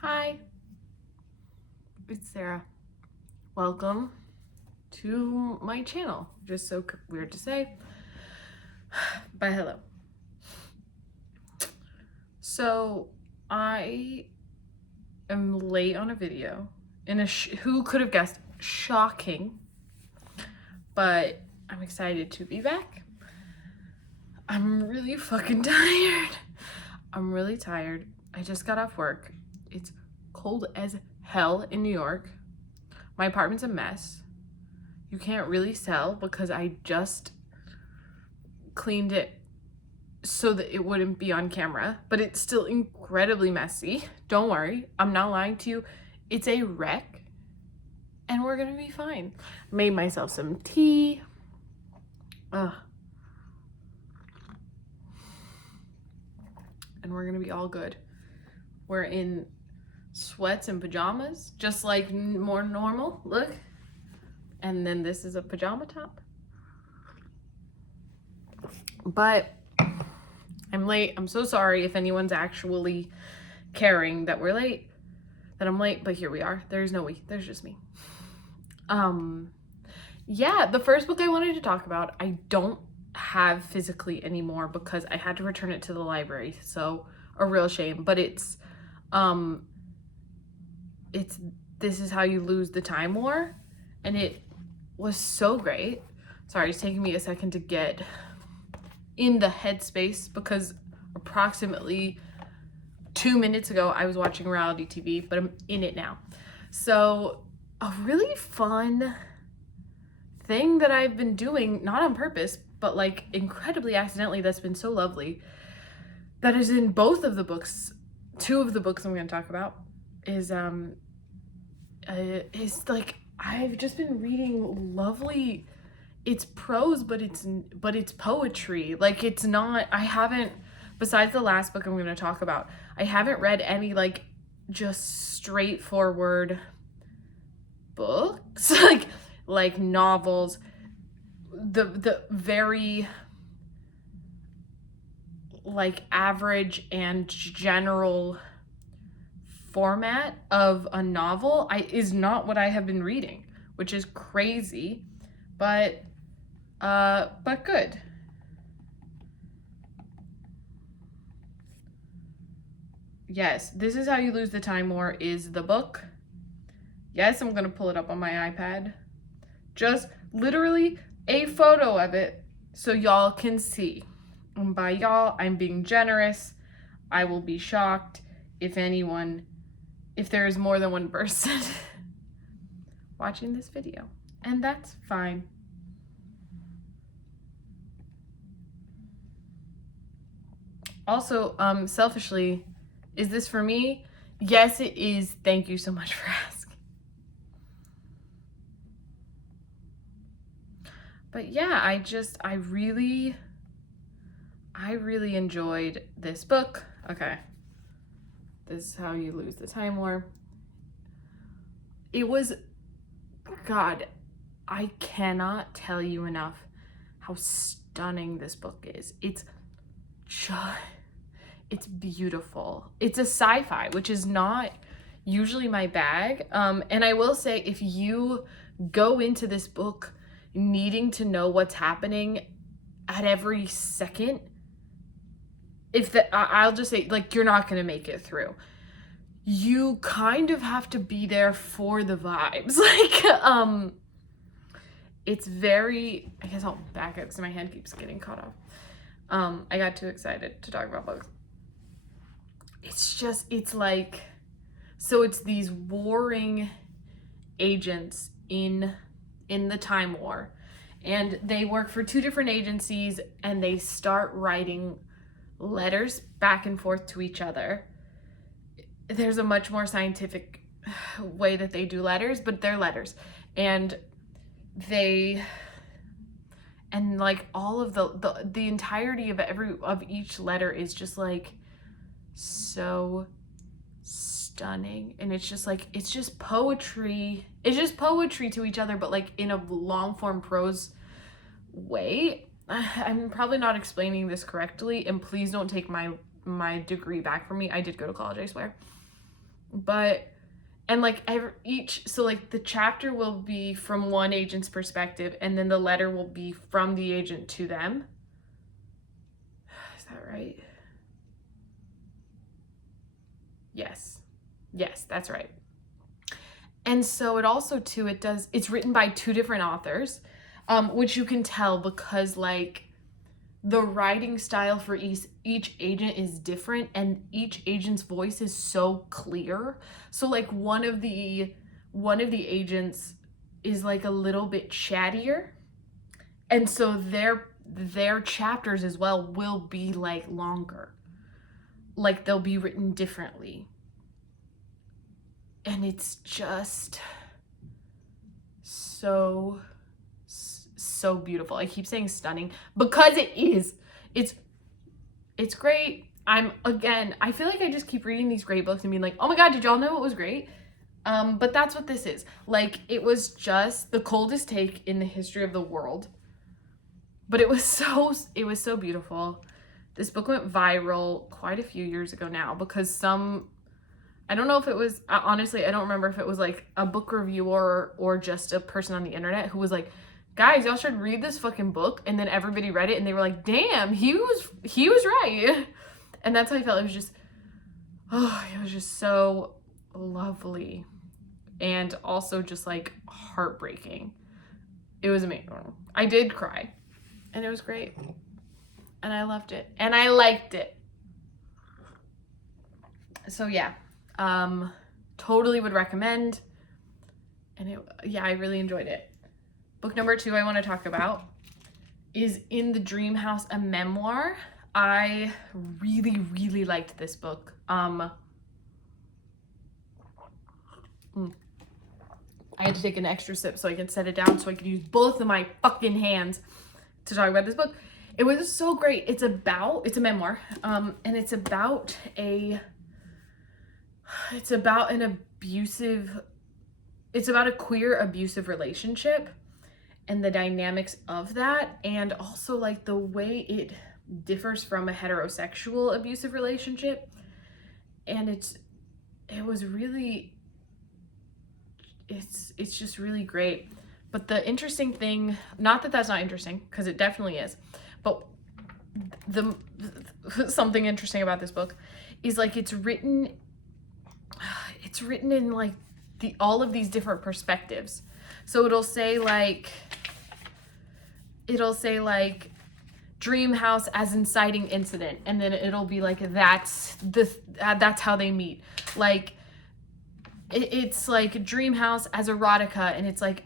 Hi, it's Sarah. Welcome to my channel. Just so weird to say, but hello. So I am late on a video in a who could have guessed, shocking, but I'm excited to be back. I'm really fucking tired. I'm really tired. I just got off work. It's cold as hell in New York. My apartment's a mess. You can't really tell because I just cleaned it so that it wouldn't be on camera, but it's still incredibly messy. Don't worry, I'm not lying to you. It's a wreck and we're gonna be fine. Made myself some tea. And we're gonna be all good. We're in sweats and pajamas, just like more normal, look. And then this is a pajama top. But I'm late. I'm so sorry if anyone's actually caring that we're late, that I'm late, but here we are. There's no we, there's just me. Yeah, the first book I wanted to talk about, I don't have physically anymore because I had to return it to the library. So a real shame, but it's This Is How You Lose the Time War, and it was so great. Sorry, it's taking me a second to get in the headspace because approximately 2 minutes ago I was watching reality TV, but I'm in it now. So a really fun thing that I've been doing, not on purpose, but like incredibly accidentally, that's been so lovely, that is in both of the books, two of the books I'm going to talk about, is like I've just been reading lovely, it's prose, but it's poetry. Like it's not, I haven't, besides the last book I'm going to talk about, I haven't read any like just straightforward books like novels, the very like average and general format of a novel is not what I have been reading, which is crazy, but good. Yes, This Is How You Lose the Time War is the book. Yes, I'm gonna pull it up on my iPad. Just literally a photo of it so y'all can see. And by y'all, I'm being generous. I will be shocked if there is more than one person watching this video. And that's fine. Also, selfishly, is this for me? Yes, it is. Thank you so much for asking. But yeah, I really enjoyed this book. Okay. This Is How You Lose the Time War. It was, God, I cannot tell you enough how stunning this book is. It's beautiful. It's a sci-fi, which is not usually my bag. And I will say, if you go into this book needing to know what's happening at every second, I'll just say, like, you're not going to make it through. You kind of have to be there for the vibes. Like, it's very, I guess I'll back up because my hand keeps getting caught off. I got too excited to talk about books. It's like, so it's these warring agents in the Time War, and they work for two different agencies, and they start writing letters back and forth to each other. There's a much more scientific way that they do letters, but they're letters, and like all of the entirety of each letter is just like so stunning, and it's just poetry. It's just poetry to each other, but like in a long form prose way. I'm probably not explaining this correctly, and please don't take my degree back from me. I did go to college, I swear. but and like so like the chapter will be from one agent's perspective, and then the letter will be from the agent to them. Is that right? Yes, that's right. And so it also too, it's written by two different authors, which you can tell because like the writing style for each agent is different, and each agent's voice is so clear. So like one of the agents is like a little bit chattier, and so their chapters as well will be like longer, like they'll be written differently. And it's just so beautiful. I keep saying stunning because it is. It's great. I feel like I just keep reading these great books and being like, oh my god, did y'all know it was great? But that's what this is. Like, it was just the coldest take in the history of the world. But it was so beautiful. This book went viral quite a few years ago now because I don't know if it was, honestly, I don't remember if it was like a book reviewer or just a person on the internet who was like, guys, y'all should read this fucking book. And then everybody read it and they were like, damn, he was right. And that's how I felt. It was just so lovely. And also just like heartbreaking. It was amazing. I did cry. And it was great. And I loved it. And I liked it. So yeah. Totally would recommend. And I really enjoyed it. Book number 2 I want to talk about is In the Dream House, a memoir. I really, really liked this book. I had to take an extra sip so I could set it down so I could use both of my fucking hands to talk about this book. It was so great. It's a memoir, and it's about a queer abusive relationship and the dynamics of that, and also like the way it differs from a heterosexual abusive relationship. And it's just really great. But the interesting thing, not that that's not interesting, because it definitely is, but something interesting about this book is like it's written in like all of these different perspectives. So it'll say like Dream House as inciting incident, and then it'll be like that's how they meet. Like it's like Dream House as erotica, and it's like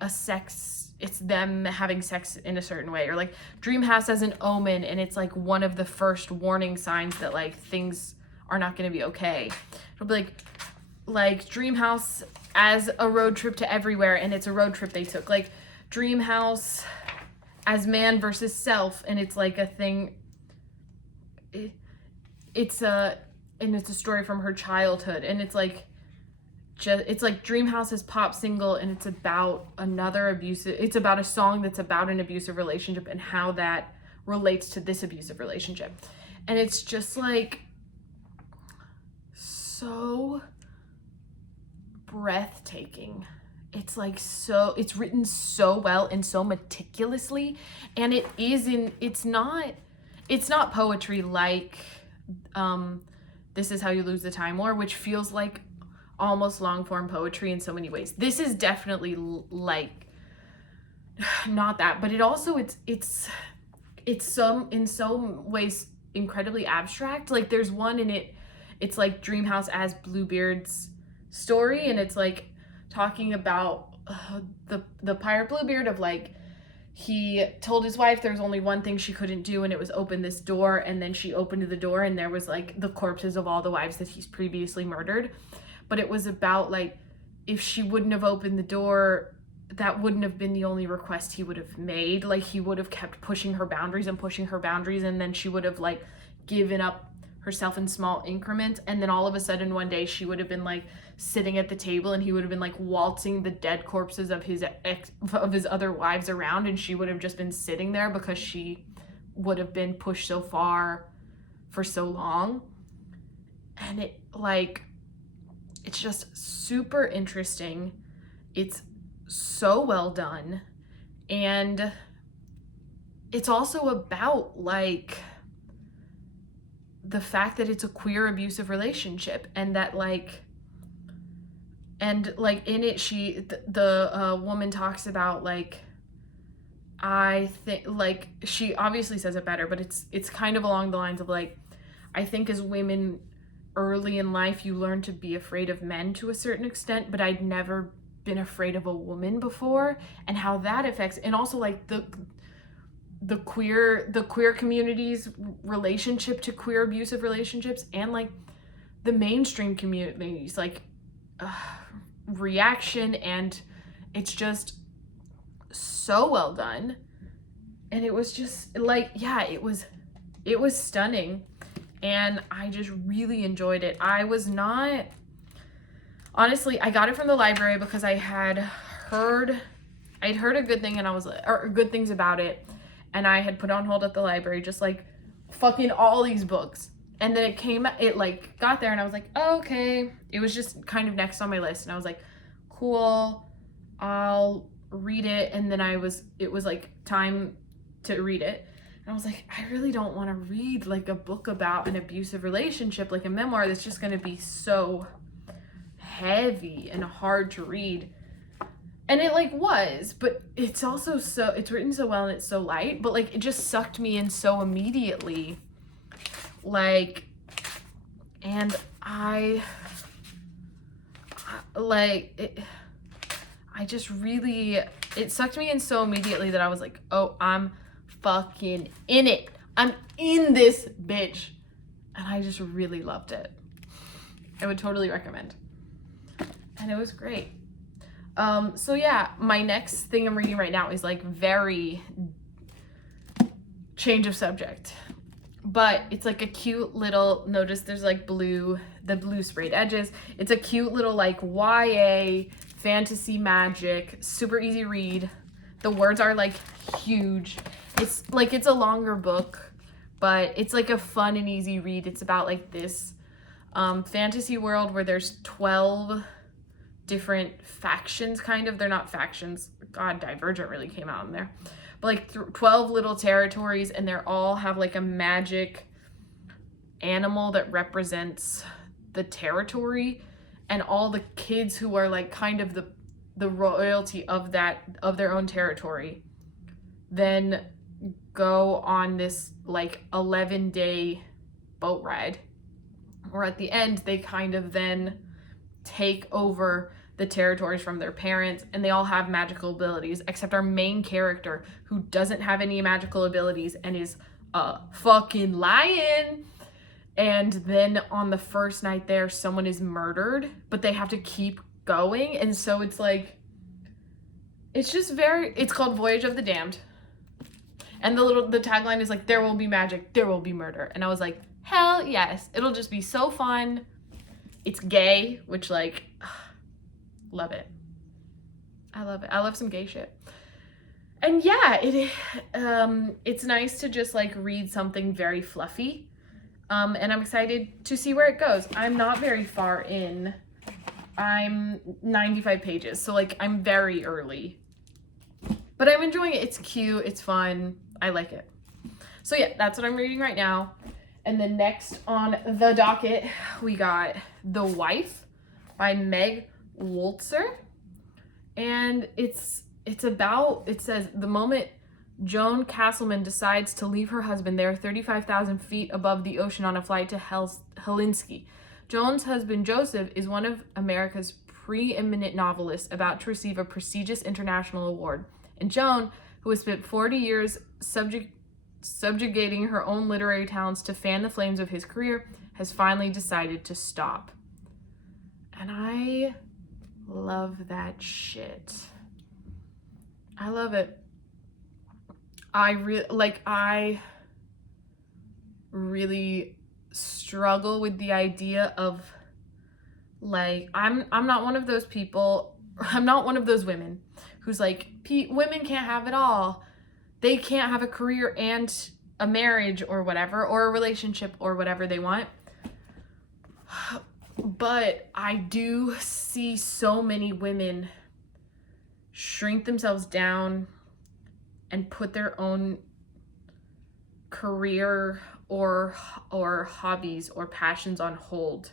it's them having sex in a certain way. Or like Dream House as an omen, and it's like one of the first warning signs that like things are not going to be okay. It'll be like Dream House as a road trip to everywhere, and it's a road trip they took. Like Dream House as man versus self, and it's like a thing. It's a story from her childhood, and it's like Dream House's pop single, and it's about it's about a song that's about an abusive relationship and how that relates to this abusive relationship. And it's just like so breathtaking. It's like it's written so well and so meticulously, and it's not poetry like This Is How You Lose the Time War, which feels like almost long form poetry in so many ways. This is definitely like not that, but it also it's in some ways incredibly abstract. Like there's one in it, it's like Dream House as Bluebeard's story, and it's like talking about the pirate Bluebeard of like he told his wife there was only one thing she couldn't do, and it was open this door, and then she opened the door and there was like the corpses of all the wives that he's previously murdered. But it was about like if she wouldn't have opened the door, that wouldn't have been the only request he would have made. Like he would have kept pushing her boundaries, and then she would have like given up herself in small increments, and then all of a sudden one day she would have been like sitting at the table, and he would have been like waltzing the dead corpses of his other wives around, and she would have just been sitting there because she would have been pushed so far for so long. And it like just super interesting. It's so well done. And it's also about like the fact that it's a queer abusive relationship, and that like, and like in it, the woman talks about like, I think like, she obviously says it better, but it's kind of along the lines of like, I think as women early in life you learn to be afraid of men to a certain extent, but I'd never been afraid of a woman before, and how that affects, and also like the queer community's relationship to queer abusive relationships, and like the mainstream community's like reaction. And it's just so well done. And it was just like, yeah, it was stunning, and I just really enjoyed it. Honestly, I got it from the library because I'd heard a good thing, and or good things about it, and I had put on hold at the library just like fucking all these books. And then it like got there, and I was like, oh, okay. It was just kind of next on my list, and I was like, cool, I'll read it. And then it was like time to read it. And I was like, I really don't want to read like a book about an abusive relationship, like a memoir that's just going to be so heavy and hard to read. And it like was, but it's also it's written so well, and it's so light, but like it just sucked me in so immediately. Like, and I like it, it sucked me in so immediately that I was like, oh, I'm fucking in it. I'm in this bitch. And I just really loved it. I would totally recommend. And it was great. So yeah, my next thing I'm reading right now is like very change of subject. But it's like a cute little, notice there's like the blue sprayed edges. It's a cute little like YA fantasy magic, super easy read. The words are like huge. It's a longer book, but it's like a fun and easy read. It's about like this fantasy world where there's 12 different factions, kind of. They're not factions. God, Divergent really came out in there. But like 12 little territories, and they all have like a magic animal that represents the territory, and all the kids who are like kind of the royalty of their own territory then go on this like 11-day boat ride, where at the end they kind of then take over the territories from their parents, and they all have magical abilities except our main character, who doesn't have any magical abilities and is a fucking lion. And then on the first night there, someone is murdered, but they have to keep going. And so it's like, it's called Voyage of the Damned. And the tagline is like, there will be magic, there will be murder. And I was like, hell yes, it'll just be so fun. It's gay, which like, love it. I love it. I love some gay shit. And yeah, it's nice to just like read something very fluffy. And I'm excited to see where it goes. I'm not very far in. I'm 95 pages, so like I'm very early. But I'm enjoying it. It's cute, it's fun. I like it. So yeah, that's what I'm reading right now. And then next on the docket, we got The Wife by Meg Woltzer. And it says, the moment Joan Castleman decides to leave her husband there 35,000 feet above the ocean on a flight to Helsinki. Joan's husband, Joseph, is one of America's preeminent novelists about to receive a prestigious international award. And Joan, who has spent 40 years subjugating her own literary talents to fan the flames of his career, has finally decided to stop. And I love that shit. I love it. I really struggle with the idea of like, I'm not one of those people, I'm not one of those women who's like, women can't have it all. They can't have a career and a marriage or whatever, or a relationship or whatever they want. But I do see so many women shrink themselves down and put their own career or hobbies or passions on hold.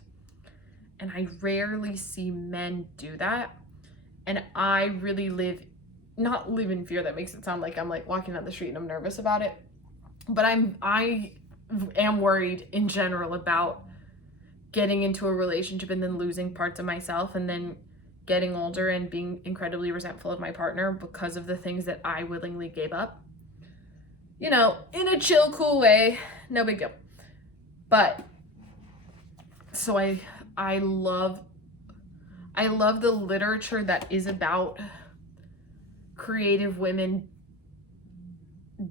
And I rarely see men do that. And I really not live in fear. That makes it sound like I'm like walking down the street and I'm nervous about it. But I am worried in general about getting into a relationship and then losing parts of myself, and then getting older and being incredibly resentful of my partner because of the things that I willingly gave up. You know, in a chill, cool way, no big deal. But so I love the literature that is about creative women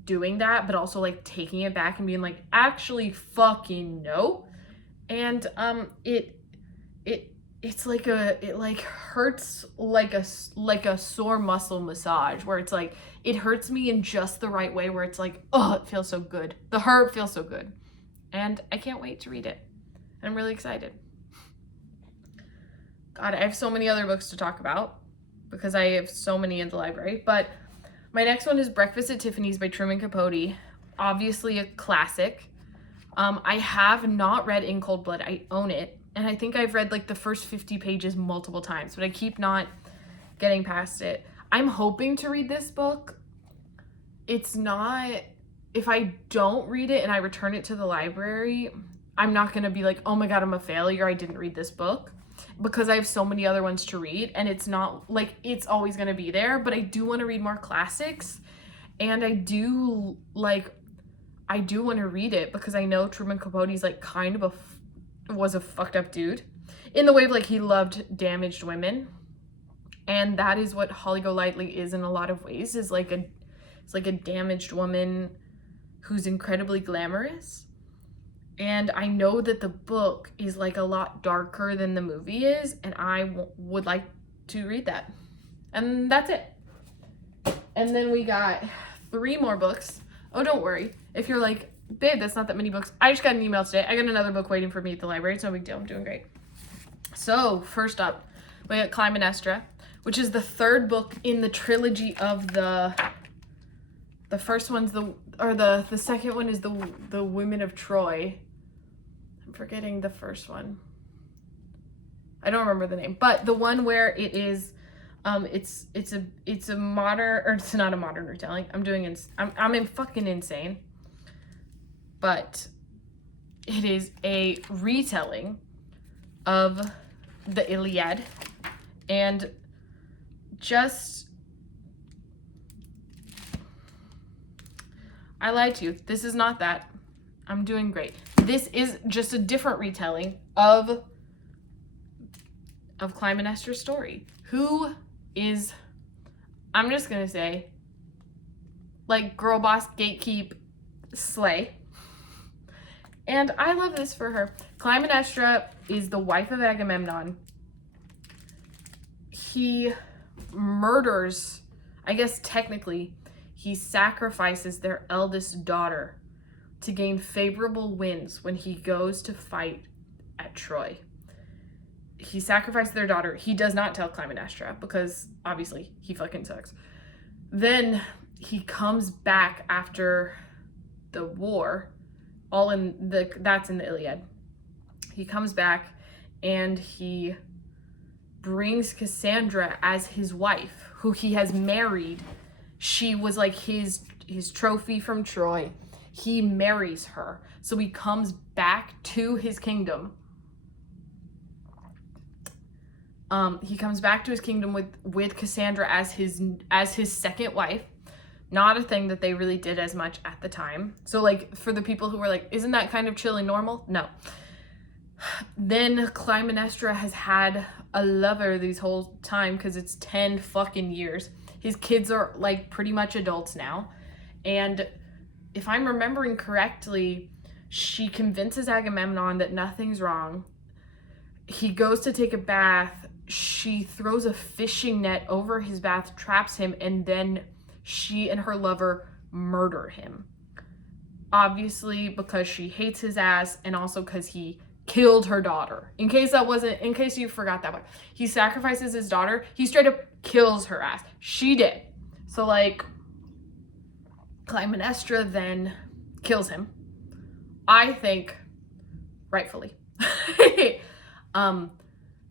doing that, but also like taking it back and being like, actually fucking no. And it's like it hurts like a sore muscle massage, where it's like it hurts me in just the right way, where it's like, oh, it feels so good. The hurt feels so good. And I can't wait to read it. I'm really excited. God, I have so many other books to talk about because I have so many in the library. But my next one is Breakfast at Tiffany's by Truman Capote. Obviously a classic. I have not read In Cold Blood. I own it. And I think I've read like the first 50 pages multiple times, but I keep not getting past it. I'm hoping to read this book. It's not, if I don't read it and I return it to the library, I'm not going to be like, oh my God, I'm a failure. I didn't read this book, because I have so many other ones to read, and it's not like it's always going to be there, but I do want to read more classics, and I do want to read it because I know Truman Capote's like kind of was a fucked up dude in the way of like he loved damaged women, and that is what Holly Golightly is in a lot of ways, is like it's like a damaged woman who's incredibly glamorous. And I know that the book is like a lot darker than the movie is, and I would like to read that. And that's it. And then we got 3 more books. Oh, don't worry. If you're like, babe, that's not that many books. I just got an email today. I got another book waiting for me at the library. It's no big deal. I'm doing great. So first up, we got Clytemnestra, which is the 3rd book in the trilogy of the first one's the second one is the Women of Troy. I'm forgetting the first one. I don't remember the name, but the one where it is, it's a modern, or it's not a modern retelling. I'm fucking insane. But it is a retelling of the Iliad, and just, I lied to you. This is not that. I'm doing great. This is just a different retelling of Clytemnestra's story. Who is, I'm just gonna say, like, girl boss, gatekeep, slay. And I love this for her. Clytemnestra is the wife of Agamemnon. He murders, I guess technically, he sacrifices their eldest daughter to gain favorable winds when he goes to fight at Troy. He sacrificed their daughter. He does not tell Clytemnestra because obviously he fucking sucks. Then he comes back after the war, that's in the Iliad. He comes back and he brings Cassandra as his wife, who he has married. She was like his trophy from Troy. He marries her. So he comes back to his kingdom. He comes back to his kingdom with Cassandra as his second wife. Not a thing that they really did as much at the time. So like, for the people who were like, isn't that kind of chill and normal? No. Then Clytemnestra has had a lover this whole time because it's 10 fucking years. His kids are like pretty much adults now. And if I'm remembering correctly, she convinces Agamemnon that nothing's wrong. He goes to take a bath. She throws a fishing net over his bath, traps him, and then she and her lover murder him. Obviously because she hates his ass, and also because he killed her daughter. In case you forgot that part. He sacrifices his daughter. He straight up kills her ass. She did. So like, Clytemnestra then kills him. I think rightfully.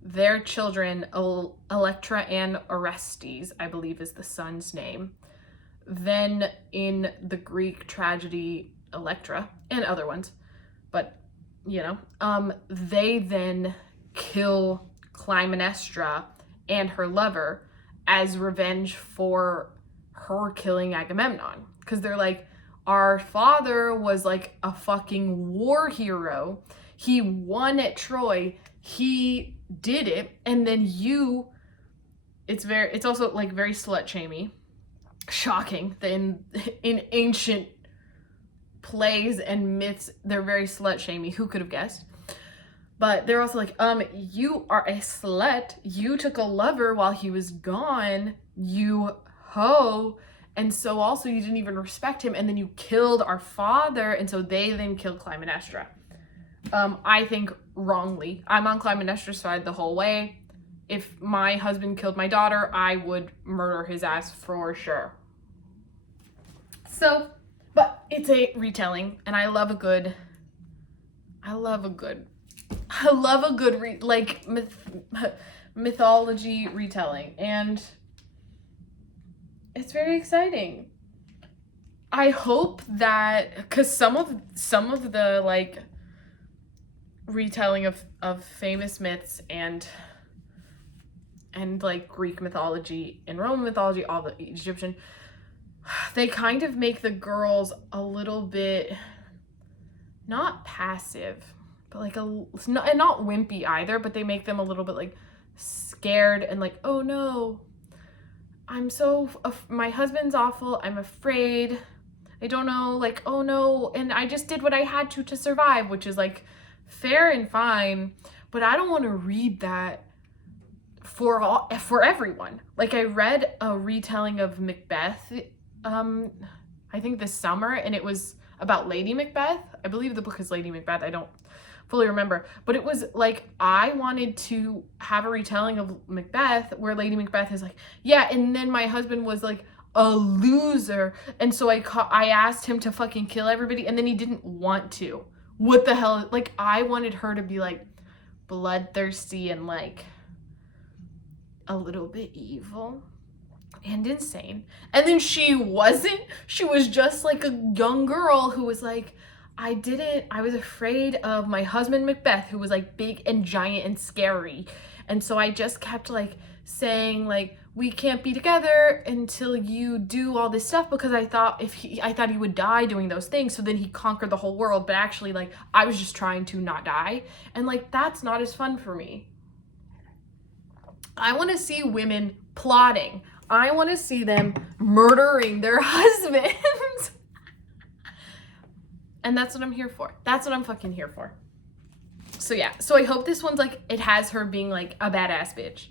Their children, Electra and Orestes, I believe is the son's name. Then in the Greek tragedy, Electra and other ones, but you know, they then kill Clytemnestra and her lover as revenge for her killing Agamemnon. Because they're like, our father was like a fucking war hero. He won at Troy. He did it. And then it's also like very slut-shamey. Shocking that in ancient plays and myths, they're very slut-shamey. Who could have guessed? But they're also like, you are a slut. You took a lover while he was gone, you hoe. And so also you didn't even respect him, and then you killed our father, and so they then killed Clytemnestra. I think wrongly. I'm on Clytemnestra's side the whole way. If my husband killed my daughter, I would murder his ass for sure. So, but it's a retelling, and I love a good mythology retelling, and it's very exciting. I hope that, because some of the like retelling of famous myths and like Greek mythology and Roman mythology, all the Egyptian, they kind of make the girls a little bit not passive, but like not wimpy either, but they make them a little bit like scared and like, oh no, my husband's awful, I'm afraid, I don't know, like, oh no, and I just did what I had to survive, which is like fair and fine, but I don't want to read that for everyone. Like, I read a retelling of Macbeth, I think this summer, and it was about Lady Macbeth. I believe the book is Lady Macbeth. I don't fully remember, but it was like, I wanted to have a retelling of Macbeth where Lady Macbeth is like, yeah, and then my husband was like a loser, and so I asked him to fucking kill everybody, and then he didn't want to. What the hell? Like, I wanted her to be like bloodthirsty and like a little bit evil and insane. And then she wasn't. She was just like a young girl who was like, I was afraid of my husband Macbeth, who was like big and giant and scary. And so I just kept like saying like, we can't be together until you do all this stuff, because I thought he would die doing those things. So then he conquered the whole world. But actually, like, I was just trying to not die. And like, that's not as fun for me. I want to see women plotting. I want to see them murdering their husbands. And that's what I'm here for. That's what I'm fucking here for. So yeah. So I hope this one's like, it has her being like a badass bitch.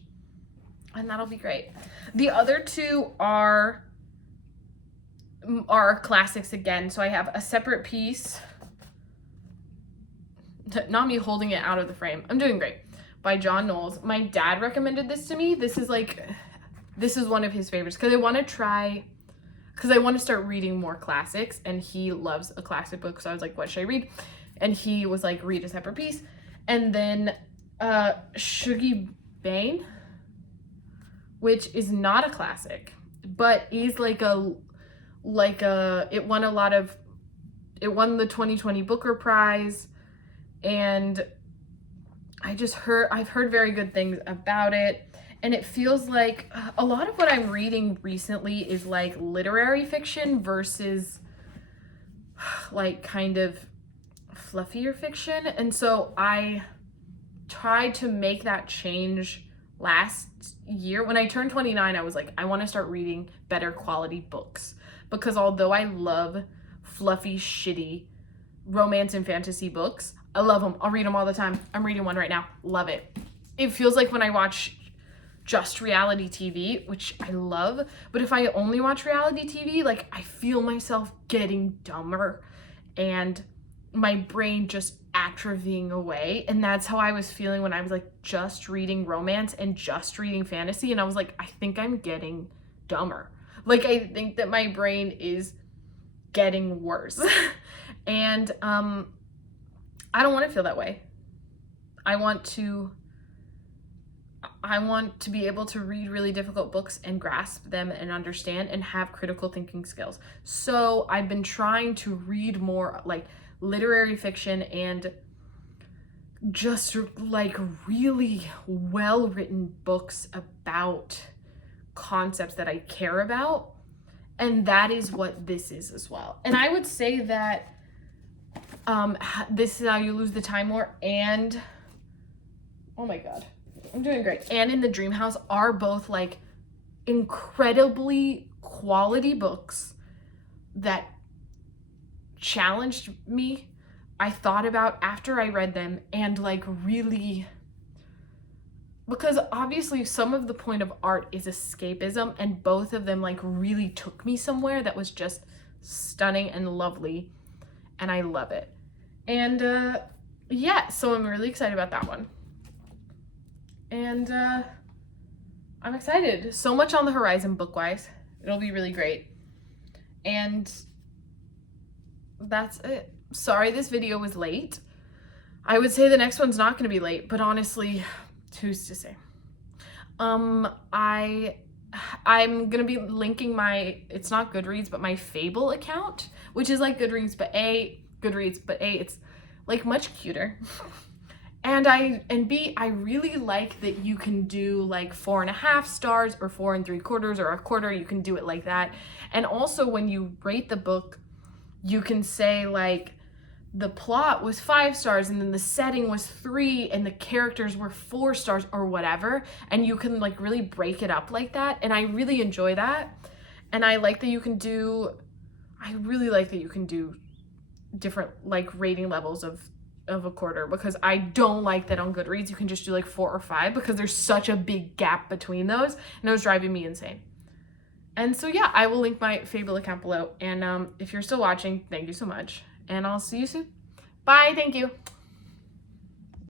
And that'll be great. The other two are classics again. So I have A Separate Piece. Not me holding it out of the frame. I'm doing great. By John Knowles. My dad recommended this to me. This is one of his favorites, because I want to start reading more classics, and he loves a classic book. So I was like, what should I read? And he was like, read A Separate Piece. And then Shuggie Bain, which is not a classic, but is it won the 2020 Booker Prize, and I've heard very good things about it. And it feels like a lot of what I'm reading recently is like literary fiction versus like kind of fluffier fiction. And so I tried to make that change last year. When I turned 29, I was like, I want to start reading better quality books, because although I love fluffy, shitty romance and fantasy books, I love them. I'll read them all the time. I'm reading one right now. Love it. It feels like when I watch just reality TV, which I love, but if I only watch reality TV, like, I feel myself getting dumber and my brain just atrophying away. And that's how I was feeling when I was like just reading romance and just reading fantasy. And I was like, I think I'm getting dumber. Like, I think that my brain is getting worse. And I don't want to feel that way. I want to be able to read really difficult books and grasp them and understand and have critical thinking skills. So I've been trying to read more like literary fiction and just like really well-written books about concepts that I care about. And that is what this is as well. And I would say that This Is How You Lose the Time War and, oh my God, I'm doing great, and In the Dream House are both like incredibly quality books that challenged me. I thought about after I read them and like really, because obviously some of the point of art is escapism, and both of them like really took me somewhere that was just stunning and lovely, and I love it. And yeah, so I'm really excited about that one. And I'm excited. So much on the horizon book-wise. It'll be really great. And that's it. Sorry this video was late. I would say the next one's not going to be late, but honestly, who's to say? I'm going to be linking my, it's not Goodreads, but my Fable account, which is like Goodreads, but it's like much cuter. And B, I really like that you can do like 4.5 stars or 4 3/4 or a quarter. You can do it like that. And also when you rate the book, you can say like the plot was 5 stars and then the setting was 3 and the characters were 4 stars or whatever. And you can like really break it up like that. And I really enjoy that. And I like that you can do, I really like that you can do different like rating levels of a quarter, because I don't like that on Goodreads you can just do like 4 or 5 because there's such a big gap between those, and it was driving me insane. And so yeah, I will link my Fable account below, and if you're still watching, thank you so much, and I'll see you soon. Bye. Thank you.